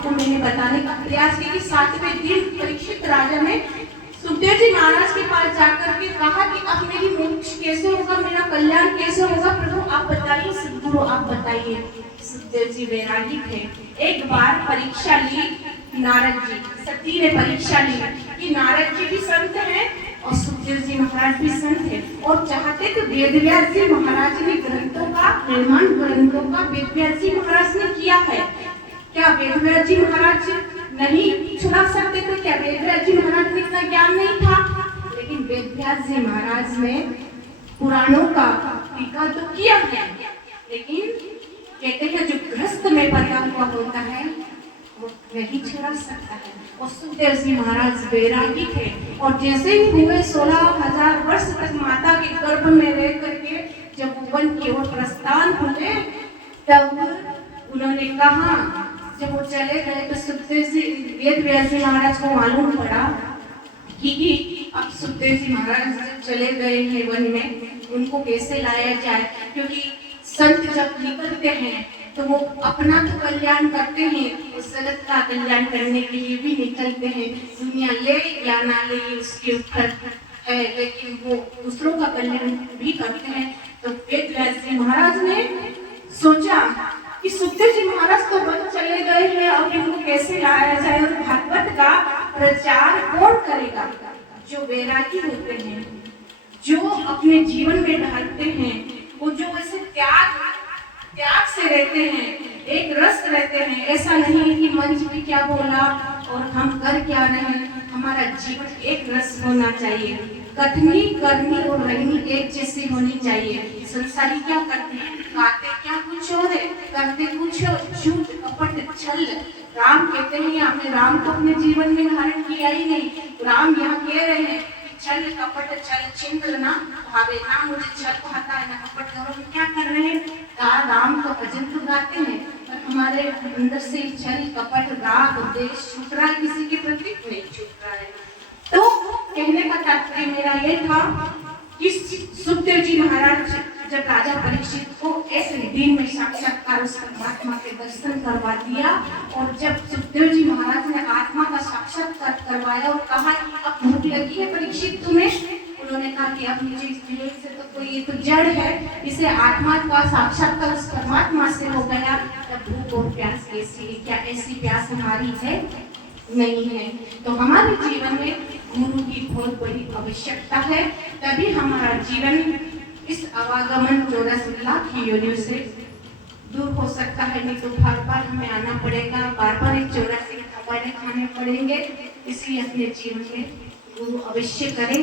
आपको मैंने बताने का प्रयास किया कि 7वें दिन परीक्षित राजा ने सुखदेव जी महाराज के पास जाकर के कहा कि अब मेरी मोक्ष कैसे होगा, मेरा कल्याण कैसे होगा, प्रभु आप बताइए, सद्गुरु आप बताइए। सुखदेव जी वैरागी थे। एक बार परीक्षा ली नारद जी, सती ने परीक्षा ली कि नारद जी भी संत हैं और सुखदेव जी महाराज भी संत हैं और चाहते थे वेदव्यास जी महाराज ने ग्रंथों का निर्माण, ग्रंथों का वेदव्यास जी महाराज ने किया है। क्या वेदव्यास जी महाराज नहीं सुना सकते थे? क्या वेदव्यास जी महाराज में इतना ज्ञान नहीं था? लेकिन वेदव्यास जी महाराज ने पुराणों का टीका तो किया है, लेकिन कहते हैं जो ग्रस्त में बना हुआ होता है वो नहीं छुड़ा सकता है। और सुखदेव जी महाराज वैरागी थे और जैसे ही हुए 16,000 वर्ष तक माता के गर्भ में रह करके जब वन की ओर प्रस्थान हुए, तब उन्होंने कहा, जब वो चले गए तो सुखदेव जी वेदव्यास जी महाराज को मालूम पड़ा कि अब सुखदेव जी महाराज जब चले गए हैं वन में, उनको कैसे लाया जाए, क्योंकि संत जब निकलते हैं तो वो अपना तो कल्याण करते हैं, उस जगत का कल्याण करने के लिए भी निकलते हैं। दुनिया ले या ना ले उसके ऊपर है, लेकिन वो दूसरों का कल्याण भी करते हैं। तो वेदव्यास जी महाराज ने सोचा कि सुखदेव जी महाराज तो वन चले गए हैं, अब इनको कैसे लाया जाए और भागवत का प्रचार कौन करेगा? जो वैरागी होते हैं, जो अपने जीवन में ढालते हैं, वो जो ऐसे त्याग से रहते हैं, एक रस रहते हैं। ऐसा नहीं है कि मंच में क्या बोला और हम कर क्या रहे, हमारा जीवन एक रस होना चाहिए। कथनी, करनी और रहनी एक जैसी होनी चाहिए। संसारी क्या करते हैं, गाते क्या कुछ और है, करते कुछ और, झूठ कपट छल। राम कहते हैं, आपने राम को अपने जीवन में धारण किया ही नहीं। राम यहाँ कह रहे हैं छल कपट छल छिंद्र ना भावे, ना मुझे छल भाता है ना कपट। और हम क्या कर रहे हैं? राम तो भजन तो गाते हैं, पर हमारे अंदर से छल कपट राग देश छूट रहा है, किसी के प्रति नहीं छूट रहा है। तो कहने का तात्पर्य मेरा ये था कि सुखदेव जी महाराज जब राजा परीक्षित को एक दिन में साक्षात्कार उस परमात्मा के दर्शन करवा दिया, और जब सुखदेव जी महाराज ने आत्मा का साक्षात्कार करवाया और कहा कि अब भूख लगी है परीक्षित तुम्हें, उन्होंने कहा कि अब मुझे इस पेट से तो कोई, ये तो जड़ है, इसे आत्मा का साक्षात्कार उस परमात्मा से हो गया, तब भूख और प्यास कैसी है? क्या ऐसी प्यास हमारी है? नहीं है। तो हमारे जीवन में गुरु की बहुत बड़ी आवश्यकता है, तभी हमारा जीवन इस आवागमन 84 लाख योनियों से दूर हो सकता है। नहीं तो बार बार हमें आना पड़ेगा, बार बार एक 84 खबरें खाने पड़ेंगे। इसलिए अपने जीवन में गुरु अवश्य करें।